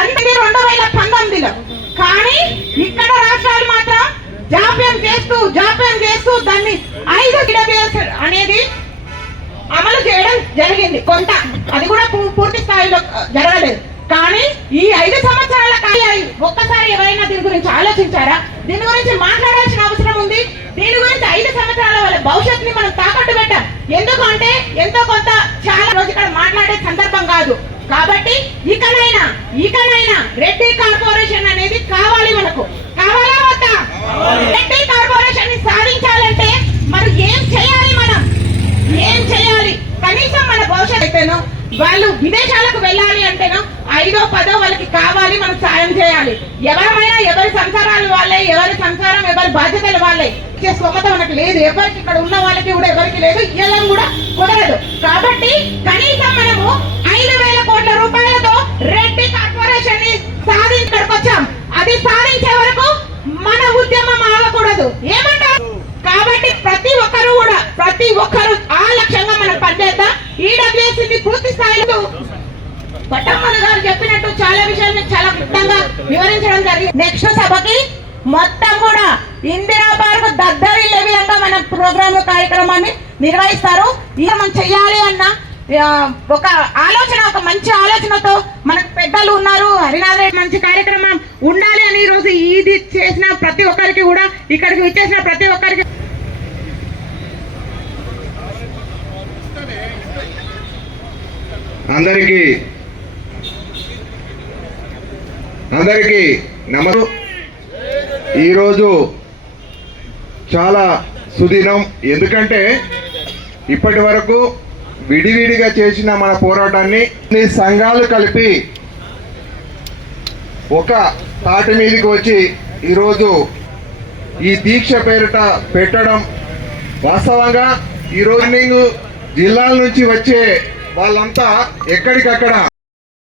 అంటే రెండు వేల పంతొమ్మిదిలో. కానీ ఇక్కడ రాష్ట్రాలు మాత్రం జాప్యం చేస్తూ జాప్యం చేస్తూ దాన్ని ఐదు ఈడబ్ల్యూఎస్ అనేది అమలు చేయడం జరిగింది. కొంత. అది కూడా పూర్తి స్థాయిలో జరగలేదు. కానీ ఈ ఐదు సంవత్సరాల కాలం ఒక్కసారి ఎవరైనా దీని గురించి ఆలోచించారా? దీని గురించి మాట్లాడాల్సిన అవసరం ఉంది. దీని గురించి ఐదు సంవత్సరాల వాళ్ళ భవిష్యత్తుని మనం తాకట్టు పెట్టాం. ఎందుకంటే ఎంతో కొంత చాలా రోజు ఇక్కడ మాట్లాడే సందర్భం కాదు. ఇకనైనా రెడ్డి కార్పొరేషన్ అనేది కావాలి మనకు. కావాలా వద్దా? రెడ్డి కార్పొరేషన్ సాధించాలంటే మరి ఏం చేయాలి మనం? ఏం చేయాలి? కనీసం మన భవిష్యత్ అయితేనో వాళ్ళు విదేశాలకు వెళ్ళాలి అంటేనో ఐదో పదో వాళ్ళకి కావాలి మనం సాయం చేయాలి. ఎవరమైనా ఎవరి సంసారాలు వాళ్ళే ఎవరి సంసారం ఎవరి బాధ్యతలు వాళ్ళే. ఇచ్చే స్తోమత మనకు లేదు. ఎవరికి ఇక్కడ ఉన్న వాళ్ళకి కూడా ఎవరికి లేదు. ఇవ్వడం కూడా కుదరదు కాబట్టి కనీసం మనము ఐదు వేల కోట్ల రూపాయలతో రెడ్డి కార్పొరేషన్ని సాధించడానికి వచ్చాం అది సాధించే వరకు మన ఉద్యమం ఆగకూడదు ఏమంటారు కాబట్టి ప్రతి ఒక్కరు కూడా ప్రతి ఒక్కరు ఆ లక్ష్యంగా మనం పనిచేద్దాం ఈడబ్ల్యూఎస్ని పూర్తి స్థాయిలో పట్టమ్మన్న గారు చెప్పినట్టు చాలా విషయాలను చాలా క్లుప్తంగా వివరించడం జరిగింది. నెక్స్ట్ సభకి మొత్తం కూడా ఇందిరా పార్క్ దద్దరిల్లే విధంగా మన ప్రోగ్రామ్ కార్యక్రమాన్ని నిర్వహిస్తారు. ఇక మనం చెయ్యాలి అన్న ఒక ఆలోచన ఒక మంచి ఆలోచనతో మనకు పెద్దలు ఉన్నారు. హరినాథ్ రెడ్డి మంచి కార్యక్రమం ఉండాలి అని ఈ రోజు ఇది చేసిన ప్రతి ఒక్కరికి కూడా ఇక్కడికి విచ్చేసిన ప్రతి ఒక్కరికి అందరికీ అందరికీ నమస్కారం. ఈరోజు చాలా సుదినం. ఎందుకంటే ఇప్పటి వరకు విడివిడిగా చేసిన మన పోరాటాన్ని ఈ సంఘాలు కలిపి ఒక తాటి మీదకి వచ్చి ఈరోజు ఈ దీక్ష పేరిట పెట్టడం వాస్తవంగా ఈ రోజు జిల్లాల నుంచి వచ్చే వాళ్ళంతా ఎక్కడికక్కడ